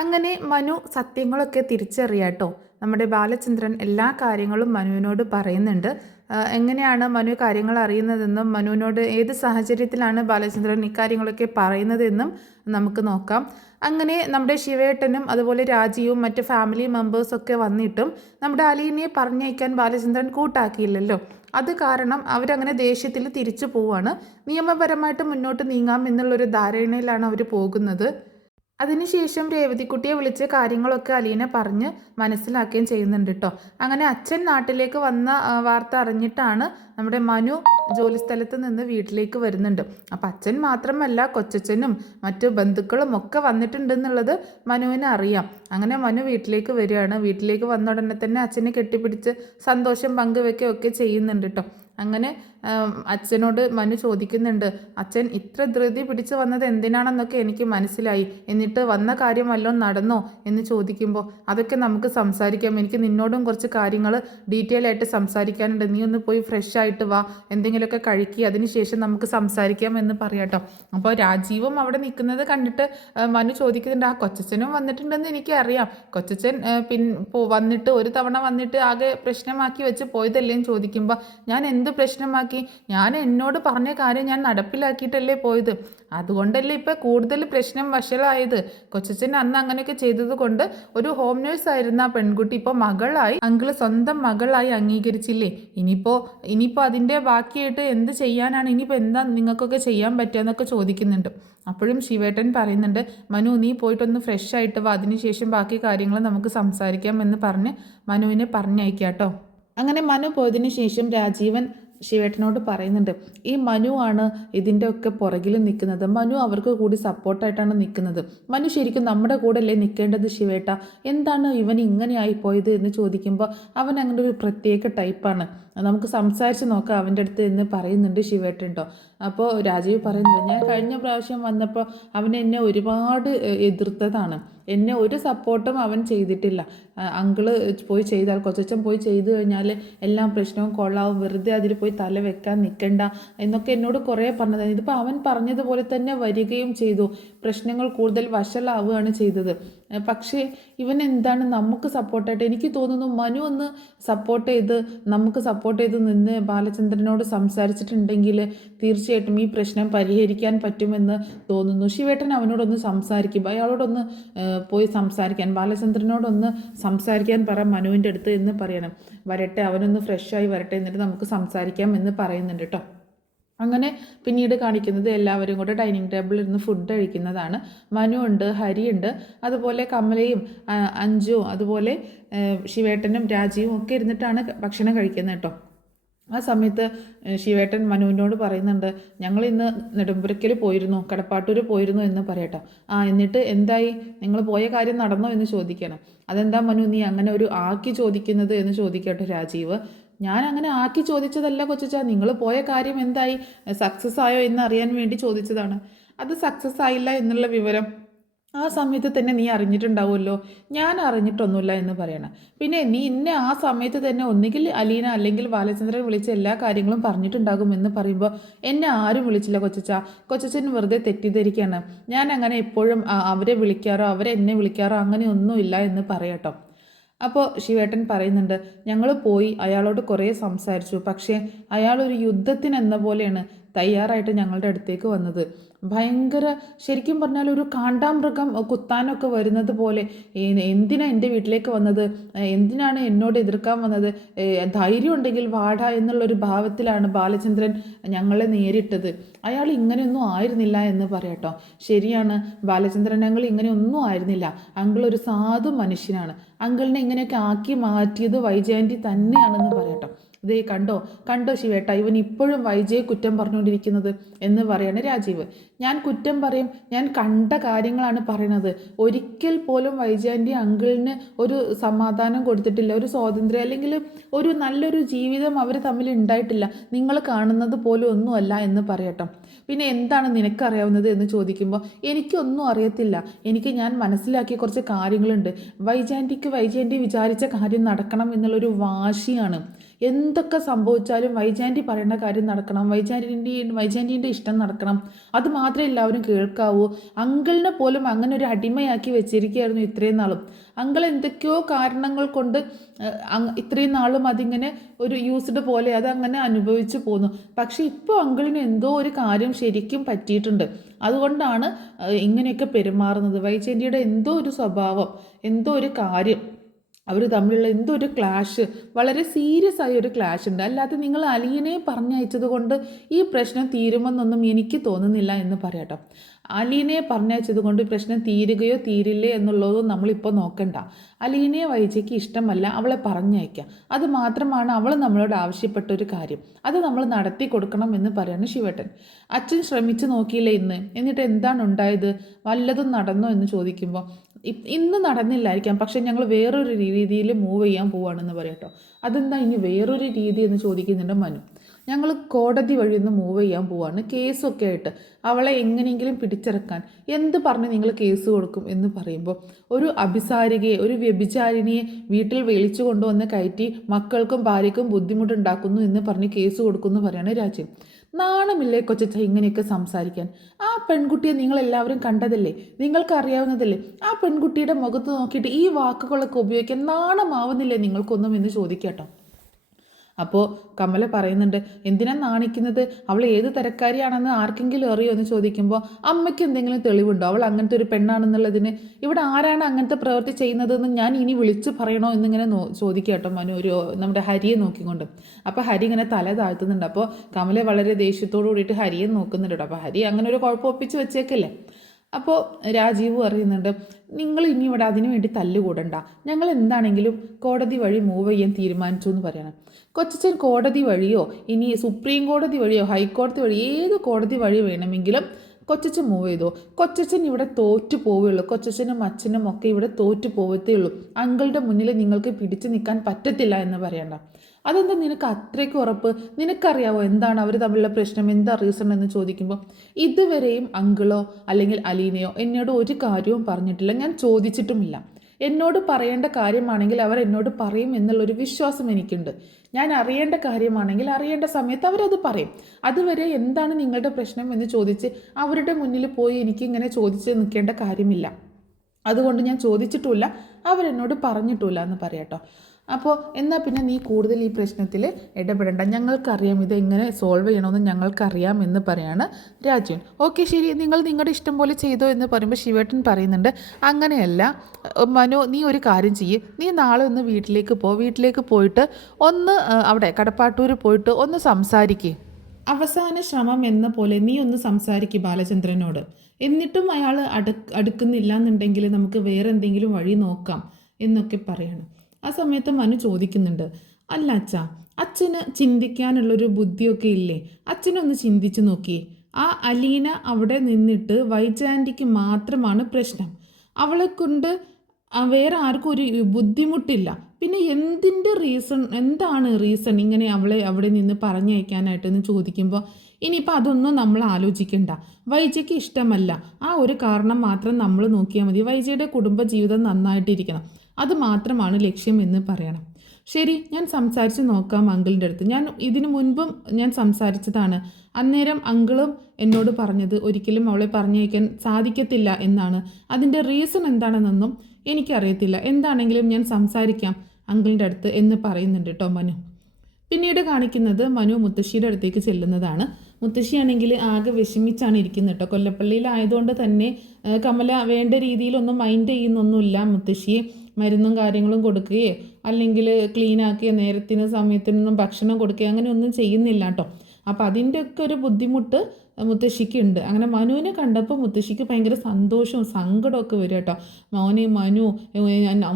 അങ്ങനെ മനു സത്യങ്ങളൊക്കെ തിരിച്ചറിയാട്ടോ. നമ്മുടെ ബാലചന്ദ്രൻ എല്ലാ കാര്യങ്ങളും മനുവിനോട് പറയുന്നുണ്ട്. എങ്ങനെയാണ് മനു കാര്യങ്ങൾ അറിയുന്നതെന്നും മനുവിനോട് ഏത് സാഹചര്യത്തിലാണ് ബാലചന്ദ്രൻ ഇക്കാര്യങ്ങളൊക്കെ പറയുന്നതെന്നും നമുക്ക് നോക്കാം. അങ്ങനെ നമ്മുടെ ശിവേട്ടനും അതുപോലെ രാജിയും മറ്റ് ഫാമിലി മെമ്പേഴ്സൊക്കെ വന്നിട്ടും നമ്മുടെ അലീനയെ പറഞ്ഞയക്കാൻ ബാലചന്ദ്രൻ കൂട്ടാക്കിയില്ലല്ലോ. അത് കാരണം അവരങ്ങനെ ദേഷ്യത്തിൽ തിരിച്ചു പോവാണ്. നിയമപരമായിട്ട് മുന്നോട്ട് നീങ്ങാം എന്നുള്ളൊരു ധാരണയിലാണ് അവർ പോകുന്നത്. അതിനുശേഷം രേവതിക്കുട്ടിയെ വിളിച്ച് കാര്യങ്ങളൊക്കെ അലീന പറഞ്ഞ് മനസ്സിലാക്കുകയും ചെയ്യുന്നുണ്ട് കേട്ടോ. അങ്ങനെ അച്ഛൻ നാട്ടിലേക്ക് വന്ന വാർത്ത അറിഞ്ഞിട്ടാണ് നമ്മുടെ മനു ജോലിസ്ഥലത്ത് നിന്ന് വീട്ടിലേക്ക് വരുന്നുണ്ട്. അപ്പം അച്ഛൻ മാത്രമല്ല കൊച്ചച്ഛനും മറ്റു ബന്ധുക്കളും ഒക്കെ വന്നിട്ടുണ്ടെന്നുള്ളത് മനുവിന് അറിയാം. അങ്ങനെ മനു വീട്ടിലേക്ക് വരികയാണ്. വീട്ടിലേക്ക് വന്ന ഉടനെ തന്നെ അച്ഛനെ കെട്ടിപ്പിടിച്ച് സന്തോഷം പങ്കുവെക്കുകയൊക്കെ ചെയ്യുന്നുണ്ട് കേട്ടോ. അങ്ങനെ അച്ഛനോട് മനു ചോദിക്കുന്നുണ്ട്, അച്ഛൻ ഇത്ര ധൃതി പിടിച്ച് വന്നത് എന്തിനാണെന്നൊക്കെ എനിക്ക് മനസ്സിലായി, എന്നിട്ട് വന്ന കാര്യം വല്ലതും നടന്നോ എന്ന് ചോദിക്കുമ്പോൾ അതൊക്കെ നമുക്ക് സംസാരിക്കാം, എനിക്ക് നിന്നോടും കുറച്ച് കാര്യങ്ങൾ ഡീറ്റെയിൽ ആയിട്ട് സംസാരിക്കാനുണ്ട്, നീ ഒന്ന് പോയി ഫ്രഷ് ആയിട്ട് വാ, എന്തെങ്കിലുമൊക്കെ കഴിക്കുക, അതിനുശേഷം നമുക്ക് സംസാരിക്കാം എന്ന് പറയാട്ടോ. അപ്പോൾ രാജീവും അവിടെ നിൽക്കുന്നത് കണ്ടിട്ട് മനു ചോദിക്കുന്നുണ്ട്, ആ കൊച്ചച്ഛനും വന്നിട്ടുണ്ടെന്ന് എനിക്കറിയാം, കൊച്ചച്ഛൻ വന്നിട്ട് ഒരു തവണ വന്നിട്ട് ആകെ പ്രശ്നമാക്കി വെച്ച് പോയതല്ലേന്ന് ചോദിക്കുമ്പോൾ ഞാൻ എന്ത് പ്രശ്നമാക്കി, ഞാൻ എന്നോട് പറഞ്ഞ കാര്യം ഞാൻ നടപ്പിലാക്കിയിട്ടല്ലേ പോയത്, അതുകൊണ്ടല്ലേ ഇപ്പം കൂടുതൽ പ്രശ്നം വഷളായത്. കൊച്ചച്ഛൻ അന്ന് അങ്ങനെയൊക്കെ ചെയ്തത് കൊണ്ട് ഒരു ഹോം നേഴ്സ് ആയിരുന്ന ആ പെൺകുട്ടി ഇപ്പോൾ മകളായി, അങ്കിള് സ്വന്തം മകളായി അംഗീകരിച്ചില്ലേ, ഇനിയിപ്പോൾ അതിൻ്റെ ബാക്കിയായിട്ട് എന്ത് ചെയ്യാനാണ്, ഇനിയിപ്പോൾ എന്താ നിങ്ങൾക്കൊക്കെ ചെയ്യാൻ പറ്റുക എന്നൊക്കെ ചോദിക്കുന്നുണ്ട്. അപ്പോഴും ശിവേട്ടൻ പറയുന്നുണ്ട്, മനു നീ പോയിട്ടൊന്ന് ഫ്രഷ് ആയിട്ട് വാ, അതിനുശേഷം ബാക്കി കാര്യങ്ങൾ നമുക്ക് സംസാരിക്കാം എന്ന് പറഞ്ഞ് മനുവിനെ പറഞ്ഞയക്കാം കേട്ടോ. അങ്ങനെ മനു പോയതിനു ശേഷം രാജീവൻ ശിവേട്ടനോട് പറയുന്നുണ്ട്, ഈ മനു ആണ് ഇതിൻ്റെ ഒക്കെ പുറകിൽ നിൽക്കുന്നത്, മനു അവർക്ക് കൂടി സപ്പോർട്ടായിട്ടാണ് നിൽക്കുന്നത്, മനു ശരിക്കും നമ്മുടെ കൂടെ അല്ലേ നിൽക്കേണ്ടത് ശിവേട്ട, എന്താണ് ഇവൻ ഇങ്ങനെ ആയിപ്പോയത് എന്ന് ചോദിക്കുമ്പോൾ അവൻ അങ്ങനെ ഒരു പ്രത്യേക ടൈപ്പാണ്, നമുക്ക് സംസാരിച്ച് നോക്കാം അവൻ്റെ അടുത്ത് എന്ന് പറയുന്നുണ്ട് ശിവേട്ടൻ കേട്ടോ. അപ്പോൾ രാജീവ് പറയുന്നുണ്ട്, ഞാൻ കഴിഞ്ഞ പ്രാവശ്യം വന്നപ്പോൾ അവൻ എന്നെ ഒരുപാട് എതിർത്തതാണ്, എന്നെ ഒരു സപ്പോർട്ടും അവൻ ചെയ്തിട്ടില്ല, അങ്കിള് പോയി ചെയ്താൽ, കൊച്ചച്ഛൻ പോയി ചെയ്തു കഴിഞ്ഞാൽ എല്ലാം പ്രശ്നവും കൊള്ളാവും, വെറുതെ അതിൽ പോയി തല വെക്കാൻ നിൽക്കണ്ട എന്നൊക്കെ എന്നോട് കുറേ പറഞ്ഞതാണ്. ഇതിപ്പോൾ അവൻ പറഞ്ഞതുപോലെ തന്നെ വരികയും ചെയ്തു, പ്രശ്നങ്ങൾ കൂടുതൽ വഷളാവുകയാണ് ചെയ്തത്. പക്ഷേ ഇവൻ എന്താണ് നമുക്ക് സപ്പോർട്ടായിട്ട്, എനിക്ക് തോന്നുന്നു മനു ഒന്ന് സപ്പോർട്ട് ചെയ്ത് നമുക്ക് സപ്പോർട്ട് ചെയ്ത് നിന്ന് ബാലചന്ദ്രനോട് സംസാരിച്ചിട്ടുണ്ടെങ്കിൽ തീർച്ചയായിട്ടും ഈ പ്രശ്നം പരിഹരിക്കാൻ പറ്റുമെന്ന് തോന്നുന്നു. ശിവേട്ടൻ അവനോടൊന്ന് സംസാരിക്കും, അയാളോടൊന്ന് പോയി സംസാരിക്കാൻ, ബാലചന്ദ്രനോടൊന്ന് സംസാരിക്കാൻ പറ മനുവിൻ്റെ അടുത്ത് എന്ന് പറയണം, വരട്ടെ അവനൊന്ന് ഫ്രഷായി വരട്ടെ, എന്നിട്ട് നമുക്ക് സംസാരിക്കാം എന്ന് പറയുന്നുണ്ട് കേട്ടോ. അങ്ങനെ പിന്നീട് കാണിക്കുന്നത് എല്ലാവരും കൂടെ ഡൈനിങ് ടേബിളിൽ ഇരുന്ന് ഫുഡ് കഴിക്കുന്നതാണ്. മനു ഉണ്ട്, ഹരിയുണ്ട്, അതുപോലെ കമലയും അഞ്ജുവും അതുപോലെ ശിവേട്ടനും രാജീവും ഒക്കെ ഇരുന്നിട്ടാണ് ഭക്ഷണം കഴിക്കുന്നത് കേട്ടോ. ആ സമയത്ത് ശിവേട്ടൻ മനുവിനോട് പറയുന്നുണ്ട്, ഞങ്ങൾ ഇന്ന് നെടുമ്പുരയ്ക്കൽ പോയിരുന്നു, കടപ്പാട്ടൂർ പോയിരുന്നു എന്ന് പറയട്ടോ. എന്നിട്ട് എന്തായി, നിങ്ങൾ പോയ കാര്യം നടന്നോ എന്ന് ചോദിക്കണം. അതെന്താ മനു നീ അങ്ങനെ ഒരു ആക്കി ചോദിക്കുന്നത് എന്ന് ചോദിക്കട്ടെ രാജീവ്. ഞാൻ അങ്ങനെ ആക്കി ചോദിച്ചതല്ല കൊച്ചാ, നിങ്ങൾ പോയ കാര്യം എന്തായി, സക്സസ് ആയോ എന്ന് അറിയാൻ വേണ്ടി ചോദിച്ചതാണ്. അത് സക്സസ് ആയില്ല എന്നുള്ള വിവരം ആ സമയത്ത് തന്നെ നീ അറിഞ്ഞിട്ടുണ്ടാവുമല്ലോ. ഞാൻ അറിഞ്ഞിട്ടൊന്നുമില്ല എന്ന് പറയണം. പിന്നെ നീ ഇന്നെ ആ സമയത്ത് തന്നെ ഒന്നുകിൽ അലീന അല്ലെങ്കിൽ ബാലചന്ദ്രൻ വിളിച്ച എല്ലാ കാര്യങ്ങളും പറഞ്ഞിട്ടുണ്ടാകും എന്ന് പറയുമ്പോൾ എന്നെ ആരും വിളിച്ചില്ല കൊച്ചച്ഛൻ വെറുതെ തെറ്റിദ്ധരിക്കുകയാണ്, ഞാൻ അങ്ങനെ എപ്പോഴും അവരെ വിളിക്കാറോ അവരെന്നെ വിളിക്കാറോ അങ്ങനെയൊന്നുമില്ല എന്ന് പറയട്ടോ. അപ്പോൾ ശിവേട്ടൻ പറയുന്നുണ്ട്, ഞങ്ങൾ പോയി അയാളോട് കുറേ സംസാരിച്ചു, പക്ഷേ അയാളൊരു യുദ്ധത്തിനെന്ന പോലെയാണ് തയ്യാറായിട്ട് ഞങ്ങളുടെ അടുത്തേക്ക് വന്നത്, ഭയങ്കര ശരിക്കും പറഞ്ഞാൽ ഒരു കാണ്ടാമൃഗം കുത്താനൊക്കെ വരുന്നത് പോലെ, എന്തിനാ എൻ്റെ വീട്ടിലേക്ക് വന്നത്, എന്തിനാണ് എന്നോട് എതിർക്കാൻ വന്നത്, ധൈര്യം ഉണ്ടെങ്കിൽ വാടാ എന്നുള്ളൊരു ഭാവത്തിലാണ് ബാലചന്ദ്രൻ ഞങ്ങളെ നേരിട്ടത്, അയാൾ ഇങ്ങനെയൊന്നും ആയിരുന്നില്ല എന്ന് പറയട്ടോ. ശരിയാണ്, ബാലചന്ദ്രൻ അങ്കിൾ ഇങ്ങനെയൊന്നും ആയിരുന്നില്ല, അങ്കിൾ ഒരു സാധു മനുഷ്യനാണ്, അങ്കിളിനെ ഇങ്ങനെയൊക്കെ ആക്കി മാറ്റിയത് വൈജയന്തി തന്നെയാണെന്ന് പറയട്ടോ. ഇതേ കണ്ടോ ശിവേട്ട, ഇവൻ ഇപ്പോഴും വൈജയെ കുറ്റം പറഞ്ഞുകൊണ്ടിരിക്കുന്നത് എന്ന് പറയാണ് രാജീവ്. ഞാൻ കുറ്റം പറയും, ഞാൻ കണ്ട കാര്യങ്ങളാണ് പറയണത്, ഒരിക്കൽ പോലും വൈജയന്തി അങ്കിളിന് ഒരു സമാധാനം കൊടുത്തിട്ടില്ല, ഒരു സ്വാതന്ത്ര്യം അല്ലെങ്കിൽ ഒരു നല്ലൊരു ജീവിതം അവർ തമ്മിൽ ഉണ്ടായിട്ടില്ല, നിങ്ങൾ കാണുന്നത് പോലും ഒന്നുമല്ല എന്ന് പറയട്ടോ. പിന്നെ എന്താണ് നിനക്കറിയാവുന്നത് എന്ന് ചോദിക്കുമ്പോൾ എനിക്കൊന്നും അറിയത്തില്ല, ഞാൻ മനസ്സിലാക്കിയ കുറച്ച് കാര്യങ്ങളുണ്ട്, വൈജയന്തി വിചാരിച്ച കാര്യം നടക്കണം എന്നുള്ളൊരു വാശിയാണ്, എന്തൊക്കെ സംഭവിച്ചാലും വൈജാൻറ്റി പറയുന്ന കാര്യം നടക്കണം, വൈജാൻറ്റീൻ്റെ ഇഷ്ടം നടക്കണം, അത് മാത്രമേ എല്ലാവരും കേൾക്കാവൂ. അങ്കിളിനെ പോലും അങ്ങനെ ഒരു അടിമയാക്കി വെച്ചിരിക്കുകയായിരുന്നു ഇത്രയും നാളും. അങ്കിൾ എന്തൊക്കെയോ കാരണങ്ങൾ കൊണ്ട് ഇത്രയും നാളും അതിങ്ങനെ ഒരു യൂസ്ഡ് പോലെ അതങ്ങനെ അനുഭവിച്ചു പോന്നു. പക്ഷെ ഇപ്പോൾ അങ്കിളിന് എന്തോ ഒരു കാര്യം ശരിക്കും പറ്റിയിട്ടുണ്ട്. അതുകൊണ്ടാണ് ഇങ്ങനെയൊക്കെ പെരുമാറുന്നത്. വൈജയന്തിയുടെ എന്തോ ഒരു സ്വഭാവം, എന്തോ ഒരു കാര്യം, അവർ തമ്മിലുള്ള എന്തോ ഒരു ക്ലാഷ്, വളരെ സീരിയസ് ആയ ഒരു ക്ലാഷ് ഉണ്ട്. അല്ലാതെ നിങ്ങൾ അലീനെ പറഞ്ഞയച്ചത് കൊണ്ട് ഈ പ്രശ്നം തീരുമെന്നൊന്നും എനിക്ക് തോന്നുന്നില്ല എന്ന് പറയാട്ടോ. അലീനെ പറഞ്ഞയച്ചത് കൊണ്ട് പ്രശ്നം തീരുകയോ തീരില്ലേ എന്നുള്ളതും നമ്മളിപ്പോൾ നോക്കണ്ട. അലീനെ വൈജയ്ക്ക് ഇഷ്ടമല്ല, അവളെ പറഞ്ഞയക്കാം. അത് മാത്രമാണ് അവൾ നമ്മളോട് ആവശ്യപ്പെട്ട ഒരു കാര്യം. അത് നമ്മൾ നടത്തി കൊടുക്കണം എന്ന് പറയാണ് ശിവേട്ടൻ. അച്ഛൻ ശ്രമിച്ചു നോക്കിയില്ലേ ഇന്ന്, എന്നിട്ട് എന്താണ് ഉണ്ടായത്, വല്ലതും നടന്നോ എന്ന് ചോദിക്കുമ്പോൾ ഇന്ന് നടന്നില്ലായിരിക്കാം, പക്ഷെ ഞങ്ങൾ വേറൊരു രീതിയിൽ മൂവ് ചെയ്യാൻ പോവുകയാണെന്ന് പറയാട്ടോ. അതെന്താ ഇനി വേറൊരു രീതി എന്ന് ചോദിക്കുന്നുണ്ട് മനു. ഞങ്ങൾ കോടതി വഴി ഒന്ന് മൂവ് ചെയ്യാൻ പോവാണ്, കേസൊക്കെ ആയിട്ട് അവളെ എങ്ങനെയെങ്കിലും പിടിച്ചിറക്കാൻ. എന്ത് പറഞ്ഞ് നിങ്ങൾ കേസ് കൊടുക്കും എന്ന് പറയുമ്പോൾ ഒരു അഭിസാരികയെ, ഒരു വ്യഭിചാരിണിയെ വീട്ടിൽ വിളിച്ചു കൊണ്ടുവന്ന് കയറ്റി മക്കൾക്കും ഭാര്യയ്ക്കും ബുദ്ധിമുട്ടുണ്ടാക്കുന്നു എന്ന് പറഞ്ഞ് കേസ് കൊടുക്കുമെന്ന് പറയാണ് രാജ്യം. നാണമില്ലേ കൊച്ചച്ച ഇങ്ങനെയൊക്കെ സംസാരിക്കാൻ? ആ പെൺകുട്ടിയെ നിങ്ങളെല്ലാവരും കണ്ടതല്ലേ, നിങ്ങൾക്ക് അറിയാവുന്നതല്ലേ? ആ പെൺകുട്ടിയുടെ മുഖത്ത് നോക്കിയിട്ട് ഈ വാക്കുകളൊക്കെ ഉപയോഗിക്കാൻ നാണമാവുന്നില്ലേ നിങ്ങൾക്കൊന്നും എന്ന് ചോദിക്കാട്ടോ. അപ്പോൾ കമല പറയുന്നുണ്ട്, എന്തിനാ നാണിക്കുന്നത്, അവൾ ഏത് തരക്കാരിയാണെന്ന് ആർക്കെങ്കിലും അറിയോ എന്ന് ചോദിക്കുമ്പോൾ അമ്മയ്ക്ക് എന്തെങ്കിലും തെളിവുണ്ടോ അവൾ അങ്ങനത്തെ ഒരു പെണ്ണാണെന്നുള്ളതിന്? ഇവിടെ ആരാണ് അങ്ങനത്തെ പ്രവൃത്തി ചെയ്യുന്നതെന്ന് ഞാൻ ഇനി വിളിച്ച് പറയണോ എന്നിങ്ങനെ ചോദിക്കാട്ടോ മനു നമ്മുടെ ഹരിയെ നോക്കിക്കൊണ്ട്. അപ്പോൾ ഹരി ഇങ്ങനെ തല താഴ്ത്തുന്നുണ്ട്. അപ്പോൾ കമല വളരെ ദേഷ്യത്തോടു കൂടിയിട്ട് ഹരിയെ നോക്കുന്നുണ്ട് കേട്ടോ. അപ്പോൾ ഹരി അങ്ങനെ ഒരു കുഴപ്പം ഒപ്പിച്ച് വെച്ചേക്കല്ലേ. അപ്പോൾ രാജീവ് പറയുന്നുണ്ട്, നിങ്ങൾ ഇനി ഇവിടെ അതിനു വേണ്ടി തല്ലുകൂടണ്ട, ഞങ്ങൾ എന്താണെങ്കിലും കോടതി വഴി മൂവ് ചെയ്യാൻ തീരുമാനിച്ചു എന്ന് പറയണം. കൊച്ചച്ഛൻ കോടതി വഴിയോ ഇനി സുപ്രീം കോടതി വഴിയോ ഹൈക്കോടതി വഴി ഏത് കോടതി വഴി വേണമെങ്കിലും കൊച്ചച്ഛൻ മൂവ് ചെയ്തോ. കൊച്ചച്ഛൻ ഇവിടെ തോറ്റു പോവുകയുള്ളൂ, കൊച്ചച്ഛനും അച്ഛനും ഒക്കെ ഇവിടെ തോറ്റു പോവത്തേ ഉള്ളൂ. അങ്കിളുടെ മുന്നിൽ നിങ്ങൾക്ക് പിടിച്ചു നിൽക്കാൻ പറ്റത്തില്ല എന്ന് പറയണ്ട. അതെന്താ നിനക്ക് അത്രയ്ക്ക് ഉറപ്പ്? നിനക്കറിയാവോ എന്താണ് അവർ തമ്മിലുള്ള പ്രശ്നം, എന്താ റീസൺ എന്ന് ചോദിക്കുമ്പോൾ ഇതുവരെയും അങ്കിളോ അല്ലെങ്കിൽ അലീനയോ എന്നോട് ഒരു കാര്യവും പറഞ്ഞിട്ടില്ല, ഞാൻ ചോദിച്ചിട്ടുമില്ല. എന്നോട് പറയേണ്ട കാര്യമാണെങ്കിൽ അവർ എന്നോട് പറയും എന്നുള്ളൊരു വിശ്വാസം എനിക്കുണ്ട്. ഞാൻ അറിയേണ്ട കാര്യമാണെങ്കിൽ അറിയേണ്ട സമയത്ത് അവരത് പറയും. അതുവരെ എന്താണ് നിങ്ങളുടെ പ്രശ്നം എന്ന് ചോദിച്ച് അവരുടെ മുന്നിൽ പോയി എനിക്കിങ്ങനെ ചോദിച്ച് നിൽക്കേണ്ട കാര്യമില്ല. അതുകൊണ്ട് ഞാൻ ചോദിച്ചിട്ടുമില്ല, അവരെന്നോട് പറഞ്ഞിട്ടുമില്ല എന്ന് പറയാട്ടോ. അപ്പോൾ എന്നാൽ പിന്നെ നീ കൂടുതൽ ഈ പ്രശ്നത്തിൽ ഇടപെടേണ്ട, ഞങ്ങൾക്കറിയാം ഇതെങ്ങനെ സോൾവ് ചെയ്യണമെന്ന് ഞങ്ങൾക്കറിയാം എന്ന് പറയാണ് രാജീവൻ. ഓക്കെ ശരി, നിങ്ങൾ നിങ്ങളുടെ ഇഷ്ടം പോലെ ചെയ്തോ എന്ന് പറയുമ്പോൾ ശിവേട്ടൻ പറയുന്നുണ്ട്, അങ്ങനെയല്ല മനു, നീ ഒരു കാര്യം ചെയ്യ്, നീ നാളെ ഒന്ന് വീട്ടിലേക്ക് പോയിട്ട് ഒന്ന് അവിടെ കടപ്പാട്ടൂർ പോയിട്ട് ഒന്ന് സംസാരിക്കുക. അവസാന ശ്രമം എന്ന പോലെ നീ ഒന്ന് സംസാരിക്കുക ബാലചന്ദ്രനോട്. എന്നിട്ടും അയാൾ അടുക്കുന്നില്ല എന്നുണ്ടെങ്കിൽ നമുക്ക് വേറെ എന്തെങ്കിലും വഴി നോക്കാം എന്നൊക്കെ പറയണം. ആ സമയത്ത് മനു ചോദിക്കുന്നുണ്ട്, അല്ല അച്ഛാ, അച്ഛന് ചിന്തിക്കാനുള്ളൊരു ബുദ്ധിയൊക്കെ ഇല്ലേ? അച്ഛനൊന്ന് ചിന്തിച്ചു നോക്കിയേ. ആ അലീന അവിടെ നിന്നിട്ട് വൈജാൻറ്റിക്ക് മാത്രമാണ് പ്രശ്നം, അവളെ കൊണ്ട് വേറെ ആർക്കും ഒരു ബുദ്ധിമുട്ടില്ല. പിന്നെ എന്താണ് റീസൺ ഇങ്ങനെ അവളെ അവിടെ നിന്ന് പറഞ്ഞയക്കാനായിട്ടെന്ന് ചോദിക്കുമ്പോൾ ഇനിയിപ്പോൾ അതൊന്നും നമ്മൾ ആലോചിക്കണ്ട. വൈജയ്ക്ക് ഇഷ്ടമല്ല, ആ ഒരു കാരണം മാത്രം നമ്മൾ നോക്കിയാൽ മതി. വൈജയുടെ കുടുംബജീവിതം നന്നായിട്ടിരിക്കണം, അത് മാത്രമാണ് ലക്ഷ്യം എന്ന് പറയണം. ശരി, ഞാൻ സംസാരിച്ച് നോക്കാം അങ്കിളിൻ്റെ അടുത്ത്. ഞാൻ ഇതിനു മുൻപും ഞാൻ സംസാരിച്ചതാണ്. അന്നേരം അങ്കിളും എന്നോട് പറഞ്ഞത് ഒരിക്കലും അവളെ പറഞ്ഞയക്കാൻ സാധിക്കത്തില്ല എന്നാണ്. അതിൻ്റെ റീസൺ എന്താണെന്നൊന്നും എനിക്കറിയത്തില്ല. എന്താണെങ്കിലും ഞാൻ സംസാരിക്കാം അങ്കിളിൻ്റെ അടുത്ത് എന്ന് പറയുന്നുണ്ട് കേട്ടോ മനു. പിന്നീട് കാണിക്കുന്നത് മനു മുത്തശ്ശിയുടെ അടുത്തേക്ക് ചെല്ലുന്നതാണ്. മുത്തശ്ശിയാണെങ്കിൽ ആകെ വിഷമിച്ചാണ് ഇരിക്കുന്നത് കേട്ടോ. കൊല്ലപ്പള്ളിയിലായതുകൊണ്ട് തന്നെ കമല വേണ്ട രീതിയിലൊന്നും മൈൻഡ് ചെയ്യുന്നൊന്നുമില്ല മുത്തശ്ശിയെ. മരുന്നും കാര്യങ്ങളും കൊടുക്കുകയോ അല്ലെങ്കിൽ ക്ലീനാക്കിയ നേരത്തിന് സമയത്തിനൊന്നും ഭക്ഷണം കൊടുക്കുകയോ അങ്ങനെ ഒന്നും ചെയ്യുന്നില്ല കേട്ടോ. അപ്പോൾ അതിൻ്റെയൊക്കെ ഒരു ബുദ്ധിമുട്ട് മുത്തശ്ശിക്ക് ഉണ്ട്. അങ്ങനെ മനുവിനെ കണ്ടപ്പോൾ മുത്തശ്ശിക്ക് ഭയങ്കര സന്തോഷവും സങ്കടമൊക്കെ വരും കേട്ടോ. മനു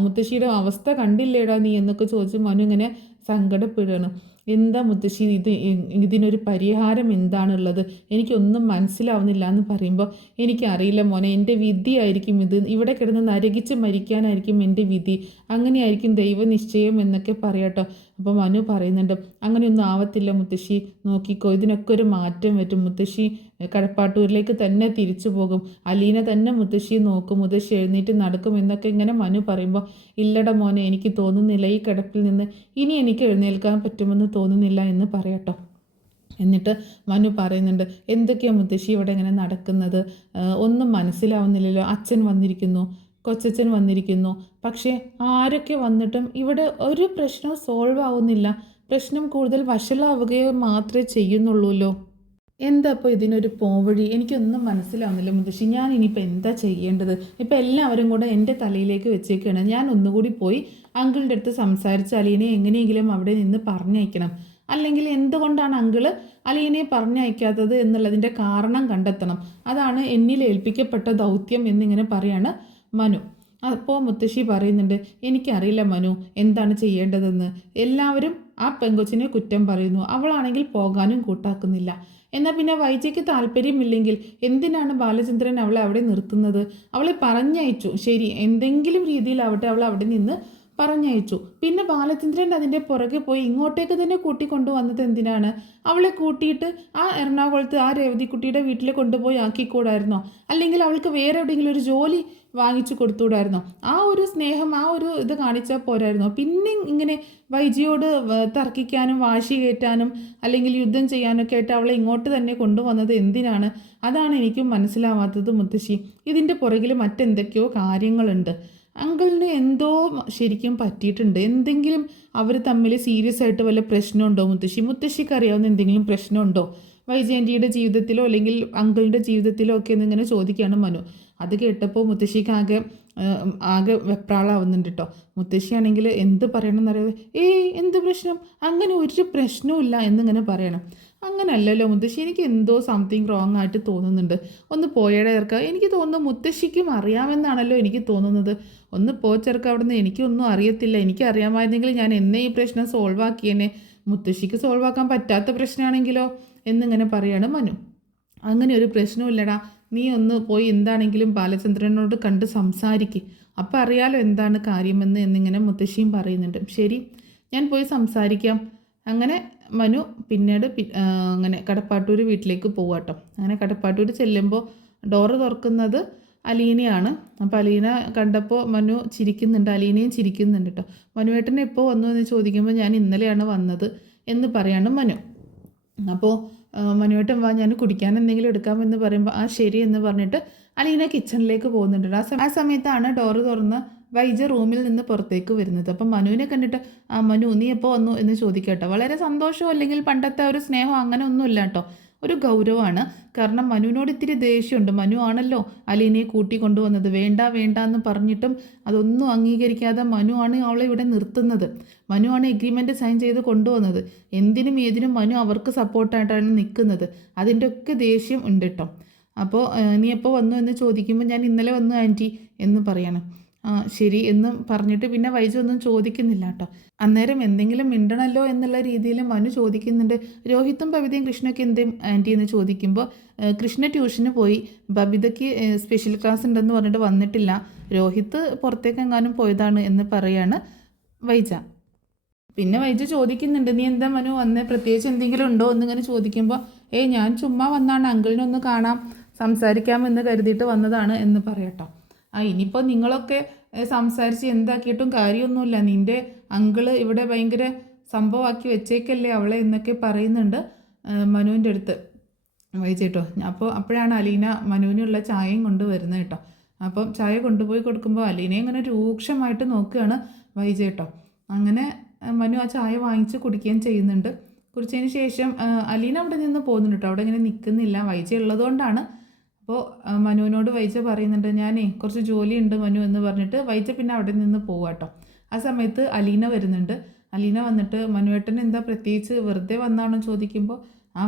മുത്തശ്ശിയുടെ അവസ്ഥ കണ്ടില്ലേടാ നീ എന്നൊക്കെ ചോദിച്ച് മനു ഇങ്ങനെ സങ്കടപ്പെടുകയാണ്. എന്താ മുത്തശ്ശി ഇതിനൊരു പരിഹാരം എന്താണുള്ളത്, എനിക്കൊന്നും മനസ്സിലാവുന്നില്ല എന്ന് പറയുമ്പോൾ എനിക്കറിയില്ല മോനെ, എൻ്റെ വിധിയായിരിക്കും ഇത്, ഇവിടെ കിടന്ന് നരകിച്ച് മരിക്കാനായിരിക്കും എൻ്റെ വിധി, അങ്ങനെയായിരിക്കും ദൈവനിശ്ചയം എന്നൊക്കെ പറയാട്ടോ. അപ്പോൾ മനു പറയുന്നുണ്ട്, അങ്ങനെയൊന്നും ആവത്തില്ല മുത്തശ്ശി, നോക്കിക്കോ, ഇതിനൊക്കെ ഒരു മാറ്റം വരും. മുത്തശ്ശി കടപ്പാട്ടൂരിലേക്ക് തന്നെ തിരിച്ചു പോകും, അലീന തന്നെ മുത്തശ്ശിയെ നോക്കും, മുത്തശ്ശി എഴുന്നേറ്റ് നടക്കും എന്നൊക്കെ ഇങ്ങനെ മനു പറയുമ്പോൾ, ഇല്ലട മോനെ, എനിക്ക് തോന്നുന്നില്ല, ഈ കിടപ്പിൽ നിന്ന് ഇനി എനിക്ക് എഴുന്നേൽക്കാൻ പറ്റുമെന്ന് തോന്നുന്നില്ല എന്ന് പറയട്ടോ. എന്നിട്ട് മനു പറയുന്നുണ്ട്, എന്തൊക്കെയാണ് മുത്തശ്ശി ഇവിടെ ഇങ്ങനെ നടക്കുന്നത്, ഒന്നും മനസ്സിലാവുന്നില്ലല്ലോ. അച്ഛൻ വന്നിരിക്കുന്നു, കൊച്ചച്ഛൻ വന്നിരിക്കുന്നു, പക്ഷേ ആരൊക്കെ വന്നിട്ടും ഇവിടെ ഒരു പ്രശ്നവും സോൾവ് ആവുന്നില്ല. പ്രശ്നം കൂടുതൽ വഷളാവുകയോ മാത്രമേ ചെയ്യുന്നുള്ളൂല്ലോ. എന്താ അപ്പോൾ ഇതിനൊരു പോവഴി? എനിക്കൊന്നും മനസ്സിലാവുന്നില്ല മുത്തശ്ശി. ഞാൻ ഇനിയിപ്പോൾ എന്താ ചെയ്യേണ്ടത്? ഇപ്പോൾ എല്ലാവരും കൂടെ എൻ്റെ തലയിലേക്ക് വെച്ചേക്കാണ്. ഞാൻ ഒന്നുകൂടി പോയി അങ്കിളിൻ്റെ അടുത്ത് സംസാരിച്ച് അലീനെ എങ്ങനെയെങ്കിലും അവിടെ നിന്ന് പറഞ്ഞയക്കണം. അല്ലെങ്കിൽ എന്തുകൊണ്ടാണ് അങ്കിള് അലീനയെ പറഞ്ഞയക്കാത്തത് എന്നുള്ളതിൻ്റെ കാരണം കണ്ടെത്തണം. അതാണ് എന്നിൽ ഏൽപ്പിക്കപ്പെട്ട ദൗത്യം എന്നിങ്ങനെ പറയാണ് മനു. അപ്പോൾ മുത്തശ്ശി പറയുന്നുണ്ട്, എനിക്കറിയില്ല മനു എന്താണ് ചെയ്യേണ്ടതെന്ന്. എല്ലാവരും ആ പെങ്കൊച്ചിനെ കുറ്റം പറയുന്നു, അവളാണെങ്കിൽ പോകാനും കൂട്ടാക്കുന്നില്ല. എന്നാൽ പിന്നെ വൈജയ്ക്ക് താല്പര്യമില്ലെങ്കിൽ എന്തിനാണ് ബാലചന്ദ്രൻ അവളെ അവിടെ നിർത്തുന്നത്? അവളെ പറഞ്ഞയച്ചു, ശരി, എന്തെങ്കിലും രീതിയിലാവട്ടെ, അവൾ അവിടെ നിന്ന് പറഞ്ഞയച്ചു. പിന്നെ ബാലചന്ദ്രൻ അതിൻ്റെ പുറകെ പോയി ഇങ്ങോട്ടേക്ക് തന്നെ കൂട്ടിക്കൊണ്ടുവന്നത് എന്തിനാണ്? അവളെ കൂട്ടിയിട്ട് ആ എറണാകുളത്ത് ആ രേവതിക്കുട്ടിയുടെ വീട്ടിൽ കൊണ്ടുപോയി ആക്കിക്കൂടായിരുന്നോ? അല്ലെങ്കിൽ അവൾക്ക് വേറെ എവിടെയെങ്കിലും ഒരു ജോലി വാങ്ങിച്ചു കൊടുത്തുകൂടായിരുന്നോ? ആ ഒരു സ്നേഹം, ആ ഒരു ഇത് കാണിച്ചാൽ പോരായിരുന്നോ? പിന്നെ ഇങ്ങനെ വൈജിയോട് തർക്കിക്കാനും വാശി കയറ്റാനും അല്ലെങ്കിൽ യുദ്ധം ചെയ്യാനൊക്കെ ആയിട്ട് അവളെ ഇങ്ങോട്ട് തന്നെ കൊണ്ടുവന്നത് എന്തിനാണ്? അതാണ് എനിക്കും മനസ്സിലാവാത്തത് മുത്തശ്ശി. ഇതിൻ്റെ പുറകിൽ മറ്റെന്തൊക്കെയോ കാര്യങ്ങളുണ്ട്. അങ്കിളിന് എന്തോ ശരിക്കും പറ്റിയിട്ടുണ്ട്. എന്തെങ്കിലും അവർ തമ്മിൽ സീരിയസ് ആയിട്ട് വല്ല പ്രശ്നമുണ്ടോ മുത്തശ്ശി? മുത്തശ്ശിക്ക് അറിയാവുന്ന എന്തെങ്കിലും പ്രശ്നമുണ്ടോ വൈജയന്തിയുടെ ജീവിതത്തിലോ അല്ലെങ്കിൽ അങ്കിളിൻ്റെ ജീവിതത്തിലോ ഒക്കെ എന്നിങ്ങനെ ചോദിക്കുകയാണ് മനു. അത് കേട്ടപ്പോൾ മുത്തശ്ശിക്ക് ആകെ വെപ്രാളാവുന്നുണ്ട് കേട്ടോ. മുത്തശ്ശിയാണെങ്കിൽ എന്ത് പറയണമെന്നറിയാതെ, എന്ത് പ്രശ്നം, അങ്ങനെ ഒരു പ്രശ്നവും എന്നിങ്ങനെ പറയണം. അങ്ങനല്ലല്ലോ മുത്തശ്ശി, എനിക്ക് എന്തോ സംതിങ് റോങ് ആയിട്ട് തോന്നുന്നുണ്ട്. ഒന്ന് പോയടെ ചേർക്കുക. എനിക്ക് തോന്നുന്നു മുത്തശ്ശിക്കും അറിയാമെന്നാണല്ലോ എനിക്ക് തോന്നുന്നത്. ഒന്ന് ചേർക്കുക അവിടെ നിന്ന്. എനിക്കൊന്നും അറിയത്തില്ല. എനിക്കറിയാമായിരുന്നെങ്കിൽ ഞാൻ എന്നേ ഈ പ്രശ്നം സോൾവ് ആക്കിയേനെ. മുത്തശ്ശിക്ക് സോൾവ് ആക്കാൻ പറ്റാത്ത പ്രശ്നമാണെങ്കിലോ എന്നിങ്ങനെ പറയാണ് മനു. അങ്ങനെ ഒരു പ്രശ്നമില്ലടാ, നീ ഒന്ന് പോയി എന്താണെങ്കിലും ബാലചന്ദ്രനോട് കണ്ട് സംസാരിക്ക്, അപ്പം അറിയാലോ എന്താണ് കാര്യമെന്ന് എന്നിങ്ങനെ മുത്തശ്ശിയും പറയുന്നുണ്ട്. ശരി, ഞാൻ പോയി സംസാരിക്കാം. അങ്ങനെ മനു പിന്നീട് അങ്ങനെ കടപ്പാട്ടൂർ വീട്ടിലേക്ക് പോവാട്ടോ. അങ്ങനെ കടപ്പാട്ടൂർ ചെല്ലുമ്പോൾ ഡോറ് തുറക്കുന്നത് അലീനയാണ്. അപ്പോൾ അലീന കണ്ടപ്പോൾ മനു ചിരിക്കുന്നുണ്ട്, അലീനയും ചിരിക്കുന്നുണ്ട് കേട്ടോ. മനുവേട്ടൻ എപ്പോൾ വന്നു എന്ന് ചോദിക്കുമ്പോൾ ഞാൻ ഇന്നലെയാണ് വന്നത് എന്ന് പറയാണ് മനു. അപ്പോൾ മനുവേട്ടൻ വാ, ഞാൻ കുടിക്കാൻ എന്തെങ്കിലും എടുക്കാമെന്ന് പറയുമ്പോൾ ആ ശരി എന്ന് പറഞ്ഞിട്ട് അലീന കിച്ചണിലേക്ക് പോകുന്നുണ്ട്. ആ സമയത്താണ് ഡോറ് തുറന്ന് വൈജ റൂമിൽ നിന്ന് പുറത്തേക്ക് വരുന്നത്. അപ്പം മനുവിനെ കണ്ടിട്ട്, ആ മനു നീ എപ്പോൾ വന്നു എന്ന് ചോദിക്കട്ടോ. വളരെ സന്തോഷമോ അല്ലെങ്കിൽ പണ്ടത്തെ ഒരു സ്നേഹം അങ്ങനെ ഒന്നുമില്ല കേട്ടോ, ഒരു ഗൗരവമാണ്. കാരണം മനുവിനോട് ഇത്തിരി ദേഷ്യമുണ്ട്. മനു ആണല്ലോ അലീനയെ കൂട്ടി കൊണ്ടുവന്നത്. വേണ്ട വേണ്ട എന്ന് പറഞ്ഞിട്ടും അതൊന്നും അംഗീകരിക്കാതെ മനു ആണ് അവളെ ഇവിടെ നിർത്തുന്നത്. മനു ആണ് എഗ്രിമെൻ്റ് സൈൻ ചെയ്ത് കൊണ്ടുവന്നത്. എന്തിനും ഏതിനും മനു അവർക്ക് സപ്പോർട്ടായിട്ടാണ് നിൽക്കുന്നത്. അതിൻ്റെ ഒക്കെ ദേഷ്യം ഉണ്ട് കേട്ടോ. അപ്പോൾ നീ എപ്പോൾ വന്നു എന്ന് ചോദിക്കുമ്പോൾ ഞാൻ ഇന്നലെ വന്നു ആൻറ്റി എന്ന് പറയണം. ശരി എന്ന് പറഞ്ഞിട്ട് പിന്നെ വൈജു ഒന്നും ചോദിക്കുന്നില്ല കേട്ടോ. അന്നേരം എന്തെങ്കിലും മിണ്ടണല്ലോ എന്നുള്ള രീതിയിൽ മനു ചോദിക്കുന്നുണ്ട്, രോഹിത്തും ബബിതയും കൃഷ്ണയ്ക്ക് എന്തും ആൻറ്റി എന്ന് ചോദിക്കുമ്പോൾ കൃഷ്ണ ട്യൂഷന് പോയി, ബബിതയ്ക്ക് സ്പെഷ്യൽ ക്ലാസ് ഉണ്ടെന്ന് പറഞ്ഞിട്ട് വന്നിട്ടില്ല, രോഹിത്ത് പുറത്തേക്കെങ്ങാനും പോയതാണ് എന്ന് പറയാണ് വൈജ. പിന്നെ വൈജു ചോദിക്കുന്നുണ്ട്, നീ എന്താ മനു വന്ന്, പ്രത്യേകിച്ച് എന്തെങ്കിലും ഉണ്ടോ എന്നിങ്ങനെ ചോദിക്കുമ്പോൾ ഞാൻ ചുമ്മാ വന്നാണ്, അങ്കിളിനൊന്ന് കാണാം സംസാരിക്കാമെന്ന് കരുതിയിട്ട് വന്നതാണ് എന്ന് പറയട്ടോ. ഇനിയിപ്പോൾ നിങ്ങളൊക്കെ സംസാരിച്ച് എന്താക്കിയിട്ടും കാര്യമൊന്നുമില്ല, നിൻ്റെ അങ്കിള് ഇവിടെ ഭയങ്കര സംഭവമാക്കി വെച്ചേക്കല്ലേ അവളെ എന്നൊക്കെ പറയുന്നുണ്ട് മനുവിൻ്റെ അടുത്ത് വൈജേട്ടോ. അപ്പോഴാണ് അലീന മനുവിനുള്ള ചായയും കൊണ്ട് വരുന്നത് കേട്ടോ. അപ്പം ചായ കൊണ്ടുപോയി കൊടുക്കുമ്പോൾ അലീനയെ ഇങ്ങനെ രൂക്ഷമായിട്ട് നോക്കുകയാണ് വൈജേട്ടോ. അങ്ങനെ മനു ആ ചായ വാങ്ങിച്ച് കുടിക്കുകയും ചെയ്യുന്നുണ്ട്. കുടിച്ചതിന് ശേഷം അലീന അവിടെ നിന്ന് പോകുന്നുണ്ട് കേട്ടോ, അവിടെ ഇങ്ങനെ നിൽക്കുന്നില്ല, വൈജ ഉള്ളതുകൊണ്ടാണ്. അപ്പോൾ മനുവിനോട് വൈജ പറയുന്നുണ്ട്, ഞാനേ കുറച്ച് ജോലിയുണ്ട് മനു എന്ന് പറഞ്ഞിട്ട് വൈജ പിന്നെ അവിടെ നിന്ന് പോവാട്ടോ. ആ സമയത്ത് അലീന വരുന്നുണ്ട്. അലീന വന്നിട്ട് മനുവേട്ടൻ എന്താ പ്രത്യേകിച്ച് വെറുതെ വന്നാണോ ചോദിക്കുമ്പോൾ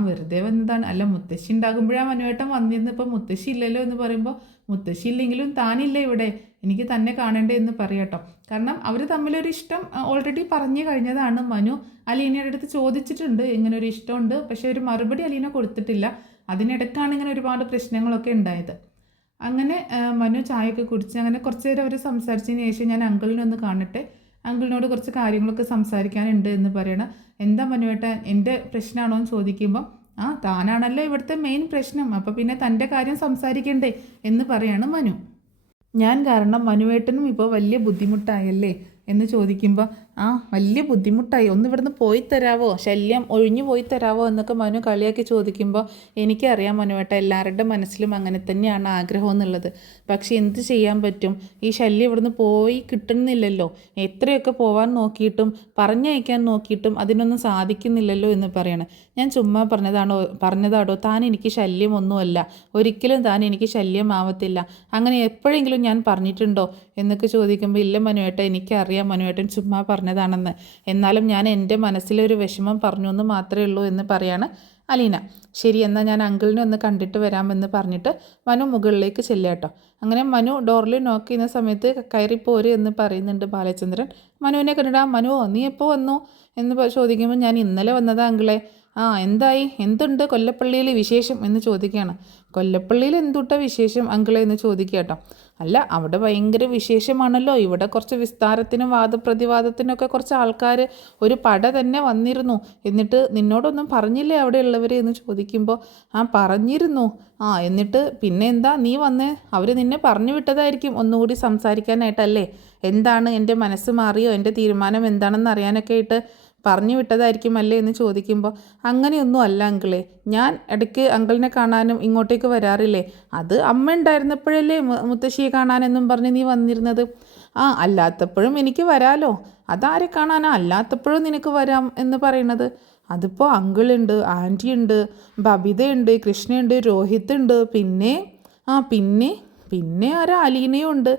വെറുതെ വന്നതാണ്, അല്ല മുത്തശ്ശി ഉണ്ടാകുമ്പോഴാണ് മനുവേട്ടൻ വന്നിരുന്നത്, ഇപ്പോൾ മുത്തശ്ശി ഇല്ലല്ലോ എന്ന് പറയുമ്പോൾ മുത്തശ്ശി ഇല്ലെങ്കിലും താനില്ല ഇവിടെ, എനിക്ക് തന്നെ കാണണ്ടേ എന്ന് പറയാട്ടോ. കാരണം അവർ തമ്മിലൊരു ഇഷ്ടം ഓൾറെഡി പറഞ്ഞു കഴിഞ്ഞതാണ്. മനു അലീനയുടെ അടുത്ത് ചോദിച്ചിട്ടുണ്ട് ഇങ്ങനെ ഒരു ഇഷ്ടമുണ്ട്, പക്ഷേ ഒരു മറുപടി അലീന കൊടുത്തിട്ടില്ല. അതിനിടയ്ക്കാണ് ഇങ്ങനെ ഒരുപാട് പ്രശ്നങ്ങളൊക്കെ ഉണ്ടായത്. അങ്ങനെ മനു ചായയൊക്കെ കുടിച്ച് അങ്ങനെ കുറച്ച് നേരം അവർ സംസാരിച്ചതിന് ശേഷം ഞാൻ അങ്കിളിനൊന്ന് കാണട്ടെ, അങ്കിളിനോട് കുറച്ച് കാര്യങ്ങളൊക്കെ സംസാരിക്കാനുണ്ട് എന്ന് പറയണം. എന്താ മനുവേട്ടൻ, എൻ്റെ പ്രശ്നമാണോ എന്ന് ചോദിക്കുമ്പോൾ താനാണല്ലോ ഇവിടുത്തെ മെയിൻ പ്രശ്നം, അപ്പോൾ പിന്നെ തൻ്റെ കാര്യം സംസാരിക്കണ്ടേ എന്ന് പറയാണ് മനു. ഞാൻ കാരണം മനുവേട്ടനും ഇപ്പോൾ വലിയ ബുദ്ധിമുട്ടായല്ലേ എന്ന് ചോദിക്കുമ്പോൾ വലിയ ബുദ്ധിമുട്ടായി, ഒന്ന് ഇവിടുന്ന് പോയി തരാവോ, ശല്യം ഒഴിഞ്ഞു പോയി തരാവോ എന്നൊക്കെ മനു കളിയാക്കി ചോദിക്കുമ്പോൾ എനിക്കറിയാം മനുവേട്ട, എല്ലാവരുടെ മനസ്സിലും അങ്ങനെ തന്നെയാണ് ആഗ്രഹം എന്നുള്ളത്. പക്ഷെ എന്ത് ചെയ്യാൻ പറ്റും, ഈ ശല്യം ഇവിടുന്ന് പോയി കിട്ടുന്നില്ലല്ലോ, എത്രയൊക്കെ പോവാൻ നോക്കിയിട്ടും പറഞ്ഞയക്കാൻ നോക്കിയിട്ടും അതിനൊന്നും സാധിക്കുന്നില്ലല്ലോ എന്ന് പറയണം. ഞാൻ ചുമ്മാ പറഞ്ഞതാടോ, താൻ എനിക്ക് ശല്യമൊന്നുമല്ല, ഒരിക്കലും താൻ എനിക്ക് ശല്യമാവത്തില്ല, അങ്ങനെ എപ്പോഴെങ്കിലും ഞാൻ പറഞ്ഞിട്ടുണ്ടോ എന്നൊക്കെ ചോദിക്കുമ്പോൾ ഇല്ല മനുവേട്ട, എനിക്കറിയാം മനുവേട്ടൻ ചുമ്മാ പറഞ്ഞതാണെന്ന്, എന്നാലും ഞാൻ എൻ്റെ മനസ്സിലൊരു വിഷമം പറഞ്ഞു എന്ന് മാത്രമേ ഉള്ളൂ എന്ന് പറയാണ് അലീന. ശരി, എന്നാൽ ഞാൻ അങ്കിളിനെ ഒന്ന് കണ്ടിട്ട് വരാമെന്ന് പറഞ്ഞിട്ട് മനു മുകളിലേക്ക് ചെല്ലാട്ടോ. അങ്ങനെ മനു ഡോറിൽ നോക്ക് ചെയ്യുന്ന സമയത്ത് കയറിപ്പോര് എന്ന് പറയുന്നുണ്ട് ബാലചന്ദ്രൻ. മനുവിനെ കണ്ടിട്ട് മനുവോ നീ എപ്പോൾ വന്നു എന്ന് ചോദിക്കുമ്പോൾ ഞാൻ ഇന്നലെ വന്നതാ അങ്കിളെ. എന്തായി, എന്തുണ്ട് കൊല്ലപ്പള്ളിയിൽ വിശേഷം എന്ന് ചോദിക്കുകയാണ്. കൊല്ലപ്പള്ളിയിൽ എന്തുട്ട വിശേഷം അങ്കിളെ എന്ന് ചോദിക്കുക കേട്ടോ. അല്ല, അവിടെ ഭയങ്കര വിശേഷമാണല്ലോ, ഇവിടെ കുറച്ച് വിസ്താരത്തിനും വാദപ്രതിവാദത്തിനൊക്കെ കുറച്ച് ആൾക്കാർ ഒരു പട തന്നെ വന്നിരുന്നു, എന്നിട്ട് നിന്നോടൊന്നും പറഞ്ഞില്ലേ അവിടെ ഉള്ളവർ എന്ന് ചോദിക്കുമ്പോൾ പറഞ്ഞിരുന്നു. എന്നിട്ട് പിന്നെ എന്താ നീ വന്നേ, അവർ നിന്നെ പറഞ്ഞു വിട്ടതായിരിക്കും ഒന്നുകൂടി സംസാരിക്കാനായിട്ടല്ലേ, എന്താണ് എൻ്റെ മനസ്സ് മാറിയോ, എൻ്റെ തീരുമാനം എന്താണെന്ന് അറിയാനൊക്കെ ആയിട്ട് പറഞ്ഞു വിട്ടതായിരിക്കും അല്ലേ എന്ന് ചോദിക്കുമ്പോൾ അങ്ങനെയൊന്നും അല്ല അങ്കിളെ, ഞാൻ ഇടയ്ക്ക് അങ്കിളിനെ കാണാനും ഇങ്ങോട്ടേക്ക് വരാറില്ലേ, അത് അമ്മ ഉണ്ടായിരുന്നപ്പോഴല്ലേ മുത്തശ്ശിയെ കാണാനെന്നും പറഞ്ഞ് നീ വന്നിരുന്നത്. അല്ലാത്തപ്പോഴും എനിക്ക് വരാലോ, അതാരെ കാണാനാ, അല്ലാത്തപ്പോഴും നിനക്ക് വരാം എന്ന് പറയുന്നത്. അതിപ്പോൾ അങ്കിളുണ്ട്, ആൻറ്റി ഉണ്ട്, ബബിതയുണ്ട്, കൃഷ്ണയുണ്ട്, രോഹിത് ഉണ്ട്, പിന്നെ ആരാ, അലീനയും ഉണ്ട്.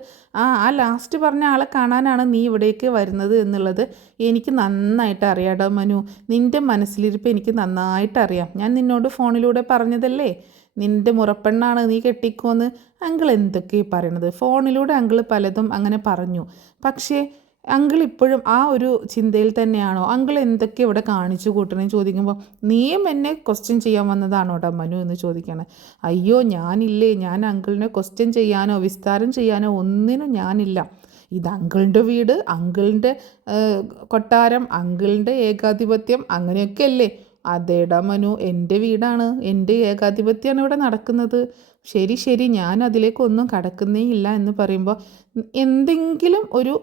ലാസ്റ്റ് പറഞ്ഞ ആളെ കാണാനാണ് നീ ഇവിടേക്ക് വരുന്നത് എന്നുള്ളത് എനിക്ക് നന്നായിട്ട് അറിയാം മനു, നിൻ്റെ മനസ്സിലിരിപ്പ് എനിക്ക് നന്നായിട്ട് അറിയാം. ഞാൻ നിന്നോട് ഫോണിലൂടെ പറഞ്ഞതല്ലേ, നിൻ്റെ മുറപ്പെണ്ണാണ്, നീ കെട്ടിക്കോന്ന്. അങ്കിൾ എന്തൊക്കെയാ പറയണത്, ഫോണിലൂടെ അങ്കിൾ പലതും അങ്ങനെ പറഞ്ഞു, പക്ഷേ അങ്കിൾ ഇപ്പോഴും ആ ഒരു ചിന്തയിൽ തന്നെയാണോ, അങ്കിൾ എന്തൊക്കെ ഇവിടെ കാണിച്ചു കൂട്ടണമെന്ന് ചോദിക്കുമ്പോൾ നീയും എന്നെ ക്വസ്റ്റ്യൻ ചെയ്യാൻ വന്നതാണോടാ മനു എന്ന് ചോദിക്കുകയാണ്. അയ്യോ ഞാനില്ലേ, ഞാൻ അങ്കിളിനെ ക്വസ്റ്റ്യൻ ചെയ്യാനോ വിസ്താരം ചെയ്യാനോ ഒന്നിനും ഞാനില്ല. ഇത് അങ്കിളിൻ്റെ വീട്, അങ്കിളിൻ്റെ കൊട്ടാരം, അങ്കിളിൻ്റെ ഏകാധിപത്യം അങ്ങനെയൊക്കെ അല്ലേ. അതേടാ മനു, എൻ്റെ വീടാണ്, എൻ്റെ ഏകാധിപത്യമാണ് ഇവിടെ നടക്കുന്നത്. ശരി, ഞാൻ അതിലേക്കൊന്നും കടക്കുന്നേ ഇല്ല എന്ന് പറയുമ്പോൾ എന്തെങ്കിലും ഒരു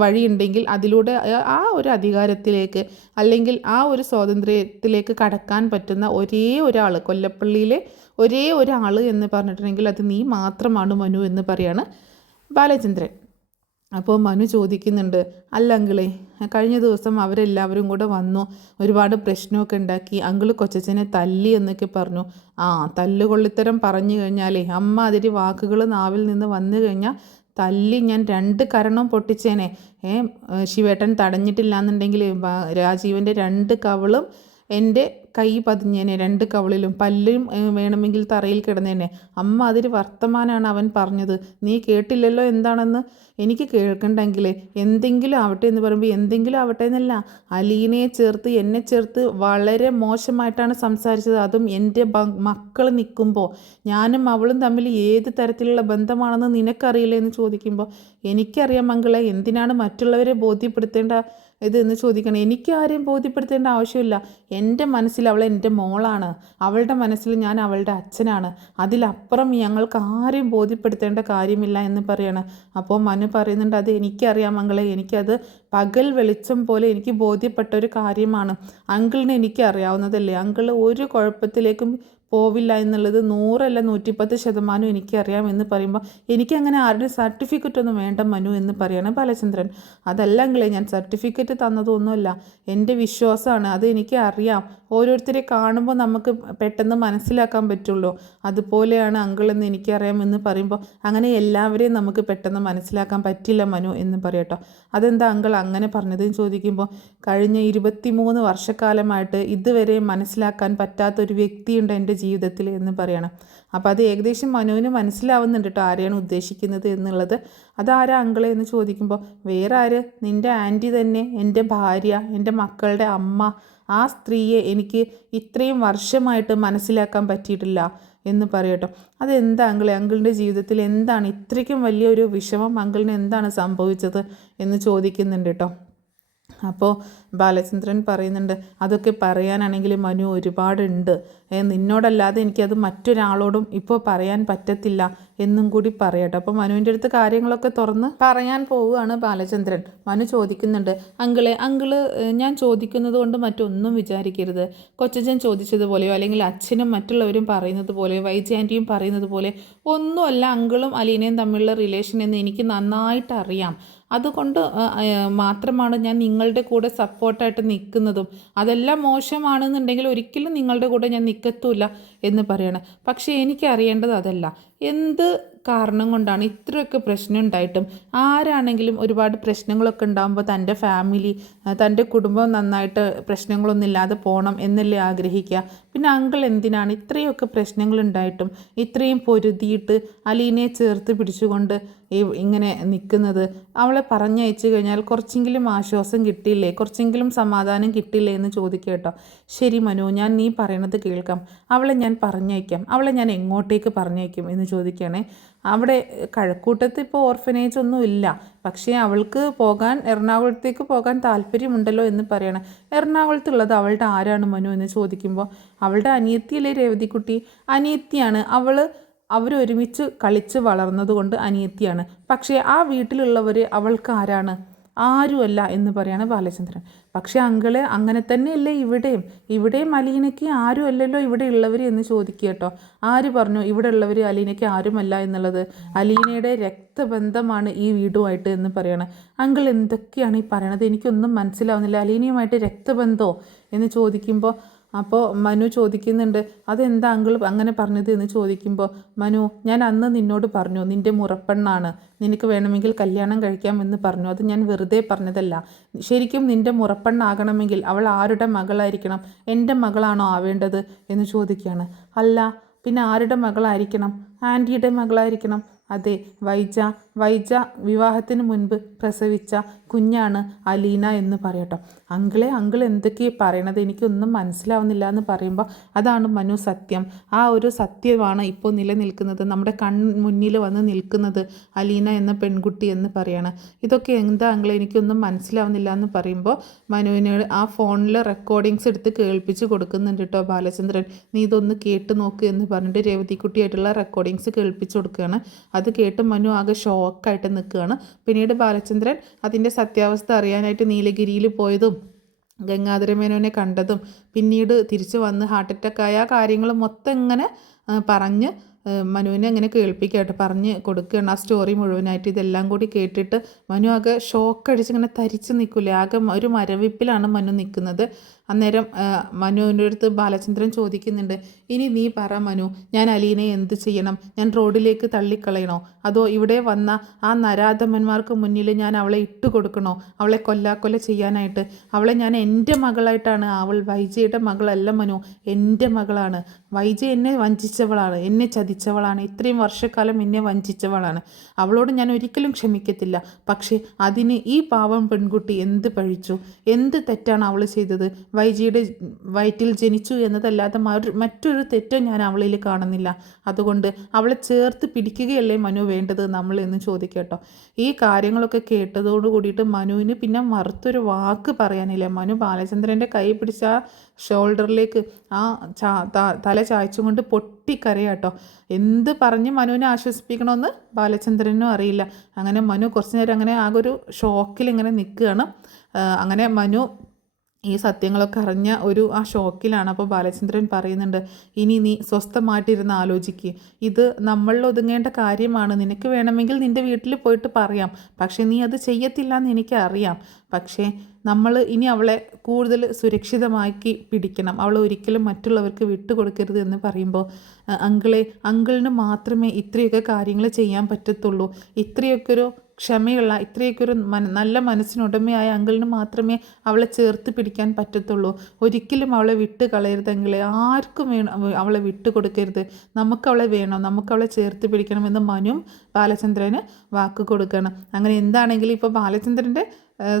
വഴിയുണ്ടെങ്കിൽ അതിലൂടെ ആ ഒരു അധികാരത്തിലേക്ക് അല്ലെങ്കിൽ ആ ഒരു സ്വാതന്ത്ര്യത്തിലേക്ക് കടക്കാൻ പറ്റുന്ന ഒരേ ഒരാൾ, കൊല്ലപ്പള്ളിയിലെ ഒരേ ഒരാൾ എന്ന് പറഞ്ഞിട്ടുണ്ടെങ്കിൽ അത് നീ മാത്രമാണ് മനു എന്ന് പറയാണ് ബാലചന്ദ്രൻ. അപ്പോൾ മനു ചോദിക്കുന്നുണ്ട്, അല്ല അങ്കിളെ, കഴിഞ്ഞ ദിവസം അവരെല്ലാവരും കൂടെ വന്നു, ഒരുപാട് പ്രശ്നമൊക്കെ ഉണ്ടാക്കി, അങ്കിള് കൊച്ചച്ഛനെ തല്ലി എന്നൊക്കെ പറഞ്ഞു. തല്ലുകൊള്ളിത്തരം പറഞ്ഞു കഴിഞ്ഞാലേ, അമ്മ അതിരി വാക്കുകൾ നാവിൽ നിന്ന് വന്നു കഴിഞ്ഞാൽ തല്ലി ഞാൻ 2 കരണം പൊട്ടിച്ചേനെ. ശിവേട്ടൻ തടഞ്ഞിട്ടില്ല എന്നുണ്ടെങ്കിൽ രാജീവൻ്റെ 2 കവിളും എൻ്റെ കൈ പതിഞ്ഞേനെ, 2 കവിളിലും, പല്ലും വേണമെങ്കിൽ തറയിൽ കിടന്നേനെ. അമ്മ അതിൽ വർത്തമാനാണ് അവൻ പറഞ്ഞത്, നീ കേട്ടില്ലല്ലോ എന്താണെന്ന്. എനിക്ക് കേൾക്കണ്ടെങ്കിലേ എന്തെങ്കിലും ആവട്ടെ എന്ന് പറയുമ്പോൾ എന്തെങ്കിലും ആവട്ടെ എന്നല്ല, അലീനയെ ചേർത്ത് എന്നെ ചേർത്ത് വളരെ മോശമായിട്ടാണ് സംസാരിച്ചത്. അതും എൻ്റെ മക്കൾ നിൽക്കുമ്പോൾ, ഞാനും അവളും തമ്മിൽ ഏത് തരത്തിലുള്ള ബന്ധമാണെന്ന് നിനക്കറിയില്ല എന്ന് ചോദിക്കുമ്പോൾ എനിക്കറിയാം മകളെ, എന്തിനാണ് മറ്റുള്ളവരെ ബോധ്യപ്പെടുത്തേണ്ട ഇതെന്ന് ചോദിക്കണം. എനിക്ക് ആരെയും ബോധ്യപ്പെടുത്തേണ്ട ആവശ്യമില്ല. എൻ്റെ മനസ്സിൽ അവൾ എൻ്റെ മോളാണ്, അവളുടെ മനസ്സിൽ ഞാൻ അവളുടെ അച്ഛനാണ്, അതിലപ്പുറം ഞങ്ങൾക്ക് ആരെയും ബോധ്യപ്പെടുത്തേണ്ട കാര്യമില്ല എന്ന് പറയാണ്. അപ്പോൾ മനു പറയുന്നുണ്ട്, അത് എനിക്കറിയാം മകളെ, എനിക്കത് പകൽ വെളിച്ചം പോലെ എനിക്ക് ബോധ്യപ്പെട്ട ഒരു കാര്യമാണ്. അങ്കിളിന് എനിക്ക് അറിയാവുന്നതല്ലേ, അങ്കിൾ ഒരു കുഴപ്പത്തിലേക്കും പോവില്ല എന്നുള്ളത് 100 അല്ല 110% എനിക്കറിയാം എന്ന് പറയുമ്പോൾ എനിക്കങ്ങനെ ആരുടെ സർട്ടിഫിക്കറ്റ് ഒന്നും വേണ്ട മനു എന്ന് പറയണം ബാലചന്ദ്രൻ. അതല്ല അങ്കിളെ, ഞാൻ സർട്ടിഫിക്കറ്റ് തന്നതൊന്നുമല്ല, എൻ്റെ വിശ്വാസമാണ്, അത് എനിക്ക് അറിയാം. ഓരോരുത്തരെ കാണുമ്പോൾ നമുക്ക് പെട്ടെന്ന് മനസ്സിലാക്കാൻ പറ്റുള്ളൂ, അതുപോലെയാണ് അങ്കിൾ എന്ന് എനിക്കറിയാം എന്ന് പറയുമ്പോൾ അങ്ങനെ എല്ലാവരെയും നമുക്ക് പെട്ടെന്ന് മനസ്സിലാക്കാൻ പറ്റില്ല മനു എന്ന് പറയട്ടോ. അതെന്താ അങ്കിൾ അങ്ങനെ പറഞ്ഞതെന്ന് ചോദിക്കുമ്പോൾ കഴിഞ്ഞ 23 വർഷക്കാലമായിട്ട് ഇതുവരെ മനസ്സിലാക്കാൻ പറ്റാത്തൊരു വ്യക്തിയുണ്ട് എൻ്റെ ജീവിതത്തിൽ എന്ന് പറയണം. അപ്പോൾ അത് ഏകദേശം മനുവിന് മനസ്സിലാവുന്നുണ്ട് കേട്ടോ, ആരെയാണ് ഉദ്ദേശിക്കുന്നത് എന്നുള്ളത്. അതാരാ അങ്കിളെ എന്ന് ചോദിക്കുമ്പോൾ വേറെ ആര്, നിൻ്റെ ആൻറ്റി തന്നെ, എൻ്റെ ഭാര്യ, എൻ്റെ മക്കളുടെ അമ്മ. ആ സ്ത്രീയെ എനിക്ക് ഇത്രയും വർഷമായിട്ട് മനസ്സിലാക്കാൻ പറ്റിയിട്ടില്ല. എന്ന് പറയട്ടോ. അതെന്താ അങ്കിളെ, അങ്കിളിൻ്റെ ജീവിതത്തിൽ എന്താണ് ഇത്രയ്ക്കും വലിയൊരു വിഷമം, അങ്കിളിന് എന്താണ് സംഭവിച്ചത് എന്ന് ചോദിക്കുന്നുണ്ട് കേട്ടോ. അപ്പോൾ ബാലചന്ദ്രൻ പറയുന്നുണ്ട്, അതൊക്കെ പറയാനാണെങ്കിൽ മനു ഒരുപാടുണ്ട്, നിന്നോടല്ലാതെ എനിക്കത് മറ്റൊരാളോടും ഇപ്പോൾ പറയാൻ പറ്റത്തില്ല എന്നും കൂടി പറയട്ടെ. അപ്പോൾ മനുവിൻ്റെ അടുത്ത് കാര്യങ്ങളൊക്കെ തുറന്ന് പറയാൻ പോവുകയാണ് ബാലചന്ദ്രൻ. മനു ചോദിക്കുന്നുണ്ട്, അങ്കിള് ഞാൻ ചോദിക്കുന്നത് കൊണ്ട് മറ്റൊന്നും വിചാരിക്കരുത്. കൊച്ചച്ഛൻ ചോദിച്ചതുപോലെയോ അല്ലെങ്കിൽ അച്ഛനും മറ്റുള്ളവരും പറയുന്നത് പോലെയോ വൈജി ആൻറ്റിയും പറയുന്നത് പോലെ ഒന്നുമല്ല അങ്കിളും അലീനയും തമ്മിലുള്ള റിലേഷൻ എന്ന് എനിക്ക് നന്നായിട്ട് അറിയാം. അതുകൊണ്ട് മാത്രമാണ് ഞാൻ നിങ്ങളുടെ കൂടെ സപ്പോർട്ടായിട്ട് നിൽക്കുന്നതും. അതെല്ലാം മോശമാണെന്നുണ്ടെങ്കിൽ ഒരിക്കലും നിങ്ങളുടെ കൂടെ ഞാൻ നിൽക്കത്തുമില്ല എന്ന് പറയണം. പക്ഷേ എനിക്കറിയേണ്ടത് അതല്ല, എന്ത് കാരണം കൊണ്ടാണ് ഇത്രയൊക്കെ പ്രശ്നം ഉണ്ടായിട്ടും ആരാണെങ്കിലും ഒരുപാട് പ്രശ്നങ്ങളൊക്കെ ഉണ്ടാകുമ്പോൾ തൻ്റെ ഫാമിലി, തൻ്റെ കുടുംബം നന്നായിട്ട് പ്രശ്നങ്ങളൊന്നും ഇല്ലാതെ പോകണം എന്നല്ലേ ആഗ്രഹിക്കുക. പിന്നെ അങ്കിൾ എന്തിനാണ് ഇത്രയൊക്കെ പ്രശ്നങ്ങളുണ്ടായിട്ടും ഇത്രയും പൊരുതിയിട്ട് അലീനയെ ചേർത്ത് പിടിച്ചുകൊണ്ട് ഇങ്ങനെ നിൽക്കുന്നത്? അവളെ പറഞ്ഞയച്ചു കഴിഞ്ഞാൽ കുറച്ചെങ്കിലും ആശ്വാസം കിട്ടിയില്ലേ, കുറച്ചെങ്കിലും സമാധാനം കിട്ടിയില്ലേ എന്ന് ചോദിക്കുക കേട്ടോ. ശരി മനു, ഞാൻ നീ പറയണത് കേൾക്കാം, അവളെ ഞാൻ പറഞ്ഞയക്കാം. അവളെ ഞാൻ എങ്ങോട്ടേക്ക് പറഞ്ഞയക്കും എന്ന് ചോദിക്കുകയാണേ. അവിടെ കഴക്കൂട്ടത്ത് ഇപ്പോൾ ഓർഫനേജ് ഒന്നും ഇല്ല, പക്ഷേ അവൾക്ക് എറണാകുളത്തേക്ക് പോകാൻ താല്പര്യമുണ്ടല്ലോ എന്ന് പറയണം. എറണാകുളത്തുള്ളത് അവളുടെ ആരാണ് മനു എന്ന് ചോദിക്കുമ്പോൾ, അവളുടെ അനിയത്തിയല്ലേ രേവതിക്കുട്ടി? അനിയത്തിയാണ് അവരൊരുമിച്ച് കളിച്ച് വളർന്നതുകൊണ്ട് അനിയത്തിയാണ്. പക്ഷേ ആ വീട്ടിലുള്ളവർ അവൾക്ക് ആരാണ്? ആരുമല്ല എന്ന് പറയാണ് ബാലചന്ദ്രൻ. പക്ഷേ അങ്കിളെ അങ്ങനെ തന്നെയല്ലേ ഇവിടെയും അലീനയ്ക്ക് ആരും അല്ലല്ലോ ഇവിടെ ഉള്ളവർ എന്ന് ചോദിക്കുക കേട്ടോ. ആര് പറഞ്ഞു ഇവിടെ ഉള്ളവർ അലീനയ്ക്ക് ആരുമല്ല എന്നുള്ളത്? അലീനയുടെ രക്തബന്ധമാണ് ഈ വീടുമായിട്ട് എന്ന് പറയണം. അങ്കിൾ എന്തൊക്കെയാണ് ഈ പറയണത്? എനിക്കൊന്നും മനസ്സിലാവുന്നില്ല. അലീനയുമായിട്ട് രക്തബന്ധമോ എന്ന് ചോദിക്കുമ്പോൾ അപ്പോൾ മനു ചോദിക്കുന്നുണ്ട്, അതെന്താ അങ്കിൾ അങ്ങനെ പറഞ്ഞത് എന്ന് ചോദിക്കുമ്പോൾ, മനു ഞാൻ അന്ന് നിന്നോട് പറഞ്ഞു നിൻ്റെ മുറപ്പെണ്ണാണ്, നിനക്ക് വേണമെങ്കിൽ കല്യാണം കഴിക്കാമെന്ന് പറഞ്ഞു. അത് ഞാൻ വെറുതെ പറഞ്ഞതല്ല. ശരിക്കും നിൻ്റെ മുറപ്പെണ്ണാകണമെങ്കിൽ അവൾ ആരുടെ മകളായിരിക്കണം? എൻ്റെ മകളാണോ ആവേണ്ടത് എന്ന് ചോദിക്കുകയാണ്. അല്ല പിന്നെ ആരുടെ മകളായിരിക്കണം? ആൻറ്റിയുടെ മകളായിരിക്കണം. അതെ, വൈജ വിവാഹത്തിന് മുൻപ് പ്രസവിച്ച കുഞ്ഞാണ് അലീന എന്ന് പറയട്ടോ. അങ്കിൾ എന്തൊക്കെയാണ് പറയണത്? എനിക്കൊന്നും മനസ്സിലാവുന്നില്ല എന്ന് പറയുമ്പോൾ അതാണ് മനു സത്യം. ആ ഒരു സത്യമാണ് ഇപ്പോൾ നിലനിൽക്കുന്നത്, നമ്മുടെ മുന്നിൽ വന്ന് നിൽക്കുന്നത് അലീന എന്ന പെൺകുട്ടി എന്ന് പറയാണ്. ഇതൊക്കെ എന്താ അങ്കിളെ, എനിക്കൊന്നും മനസ്സിലാവുന്നില്ല എന്ന് പറയുമ്പോൾ മനുവിനോട് ആ ഫോണിൽ റെക്കോർഡിങ്സ് എടുത്ത് കേൾപ്പിച്ച് കൊടുക്കുന്നുണ്ട് കേട്ടോ ബാലചന്ദ്രൻ. നീ ഇതൊന്ന് കേട്ട് നോക്ക് എന്ന് പറഞ്ഞിട്ട് രേവതിക്കുട്ടിയായിട്ടുള്ള റെക്കോർഡിങ്സ് കേൾപ്പിച്ച് കൊടുക്കുകയാണ്. അത് കേട്ട് മനു ആകെ ഷോക്കായിട്ട് നിൽക്കുകയാണ്. പിന്നീട് ബാലചന്ദ്രൻ അതിൻ്റെ സത്യാവസ്ഥ അറിയാനായിട്ട് നീലഗിരിയിൽ പോയതും ഗംഗാധരമേനോനെ കണ്ടതും പിന്നീട് തിരിച്ചു വന്ന് ഹാർട്ട് അറ്റാക്കായ ആ കാര്യങ്ങൾ മൊത്തം ഇങ്ങനെ പറഞ്ഞ് മനുവിനെ അങ്ങനെ കേൾപ്പിക്കായിട്ട് പറഞ്ഞ് കൊടുക്കുകയാണ് ആ സ്റ്റോറി മുഴുവനായിട്ട്. ഇതെല്ലാം കൂടി കേട്ടിട്ട് മനു ആകെ ഷോക്കടിച്ച് ഇങ്ങനെ തരിച്ച് നിൽക്കില്ലേ, ആകെ ഒരു മരവിപ്പിലാണ് മനു നിൽക്കുന്നത്. അന്നേരം മനുവിൻ്റെ അടുത്ത് ബാലചന്ദ്രൻ ചോദിക്കുന്നുണ്ട്, ഇനി നീ പറ മനു, ഞാൻ അലീനയെ എന്ത് ചെയ്യണം? ഞാൻ റോഡിലേക്ക് തള്ളിക്കളയണോ? അതോ ഇവിടെ വന്ന ആ നരാധമന്മാർക്ക് മുന്നിൽ ഞാൻ അവളെ ഇട്ട് കൊടുക്കണോ? അവളെ കൊല്ലാക്കൊല ചെയ്യാനായിട്ട്? അവളെ ഞാൻ എൻ്റെ മകളായിട്ടാണ്, അവൾ വൈജയുടെ മകളല്ല മനു, എൻ്റെ മകളാണ്. വൈജ എന്നെ വഞ്ചിച്ചവളാണ്, എന്നെ ചതിച്ചവളാണ്, ഇത്രയും വർഷക്കാലം എന്നെ വഞ്ചിച്ചവളാണ്. അവളോട് ഞാൻ ഒരിക്കലും ക്ഷമിക്കത്തില്ല. പക്ഷേ അതിന് ഈ പാവം പെൺകുട്ടി എന്ത് പഴിച്ചു? എന്ത് തെറ്റാണ് അവൾ ചെയ്തത്? വൈജിയുടെ വയറ്റിൽ ജനിച്ചു എന്നതല്ലാതെ മറ്റൊരു തെറ്റോ ഞാൻ അവളിൽ കാണുന്നില്ല. അതുകൊണ്ട് അവളെ ചേർത്ത് പിടിക്കുകയല്ലേ മനു വേണ്ടത് നമ്മൾ എന്ന് ചോദിക്കട്ടോ. ഈ കാര്യങ്ങളൊക്കെ കേട്ടതോട് കൂടിയിട്ട് മനുവിന് പിന്നെ മറുത്തൊരു വാക്ക് പറയാനില്ല. മനു ബാലചന്ദ്രൻ്റെ കൈ പിടിച്ച ആ ഷോൾഡറിലേക്ക് ആ തല ചായച്ചും കൊണ്ട് പൊട്ടിക്കരയാട്ടോ. എന്ത് പറഞ്ഞ് മനുവിനെ ആശ്വസിപ്പിക്കണമെന്ന് ബാലചന്ദ്രനും അറിയില്ല. അങ്ങനെ മനു കുറച്ച് നേരം അങ്ങനെ ആകെ ഒരു ഷോക്കിൽ ഇങ്ങനെ നിൽക്കുകയാണ്. അങ്ങനെ മനു ഈ സത്യങ്ങളൊക്കെ അറിഞ്ഞ ആ ഷോക്കിലാണ്. അപ്പോൾ ബാലചന്ദ്രൻ പറയുന്നുണ്ട്, ഇനി നീ സ്വസ്ഥമായിട്ടിരുന്ന് ആലോചിക്കുക. ഇത് നമ്മളിൽ ഒതുങ്ങേണ്ട കാര്യമാണ്. നിനക്ക് വേണമെങ്കിൽ നിൻ്റെ വീട്ടിൽ പോയിട്ട് പറയാം, പക്ഷേ നീ അത് ചെയ്യത്തില്ല എന്ന് എനിക്കറിയാം. പക്ഷേ നമ്മൾ ഇനി അവളെ കൂടുതൽ സുരക്ഷിതമാക്കി പിടിക്കണം. അവളെ ഒരിക്കലും മറ്റുള്ളവർക്ക് വിട്ടുകൊടുക്കരുത് എന്ന് പറയുമ്പോൾ, അങ്കിളിന് മാത്രമേ ഇത്രയൊക്കെ കാര്യങ്ങൾ ചെയ്യാൻ പറ്റത്തുള്ളൂ. ഇത്രയൊക്കെ ഒരു ക്ഷമയുള്ള, ഇത്രയൊക്കെ ഒരു നല്ല മനസ്സിനുടമയായ അങ്കിളിന് മാത്രമേ അവളെ ചേർത്ത് പിടിക്കാൻ പറ്റത്തുള്ളൂ. ഒരിക്കലും അവളെ വിട്ട് കളയരുതെങ്കിലേ, ആർക്കും അവളെ വിട്ട് കൊടുക്കരുത്. നമുക്കവളെ വേണം, നമുക്കവളെ ചേർത്ത് പിടിക്കണമെന്ന് മനുവും ബാലചന്ദ്രന് വാക്ക് കൊടുക്കണം. അങ്ങനെ എന്താണെങ്കിലും ഇപ്പോൾ ബാലചന്ദ്രൻ്റെ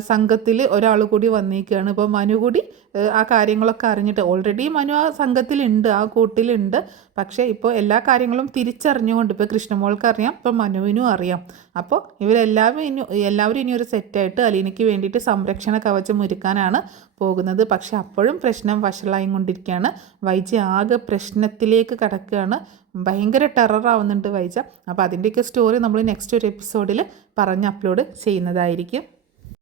സംഘത്തിൽ ഒരാൾ കൂടി വന്നിരിക്കുകയാണ്. ഇപ്പോൾ മനു കൂടി ആ കാര്യങ്ങളൊക്കെ അറിഞ്ഞിട്ട് ഓൾറെഡി മനു ആ സംഘത്തിലുണ്ട്, ആ കൂട്ടിലുണ്ട്. പക്ഷേ ഇപ്പോൾ എല്ലാ കാര്യങ്ങളും തിരിച്ചറിഞ്ഞുകൊണ്ട് ഇപ്പോൾ കൃഷ്ണമോൾക്ക് അറിയാം, ഇപ്പോൾ മനുവിനും അറിയാം. അപ്പോൾ എല്ലാവരും ഇനി ഒരു സെറ്റായിട്ട് അലീനയ്ക്ക് വേണ്ടിയിട്ട് സംരക്ഷണ കവചം ഒരുക്കാനാണ് പോകുന്നത്. പക്ഷെ അപ്പോഴും പ്രശ്നം വഷളായി കൊണ്ടിരിക്കുകയാണ്. വൈജ ആകെ പ്രശ്നത്തിലേക്ക് കടക്കുകയാണ്. ഭയങ്കര ടെററാവുന്നുണ്ട് വൈജ. അപ്പോൾ അതിൻ്റെയൊക്കെ സ്റ്റോറി നമ്മൾ നെക്സ്റ്റ് ഒരു എപ്പിസോഡിൽ പറഞ്ഞ് അപ്ലോഡ് ചെയ്യുന്നതായിരിക്കും.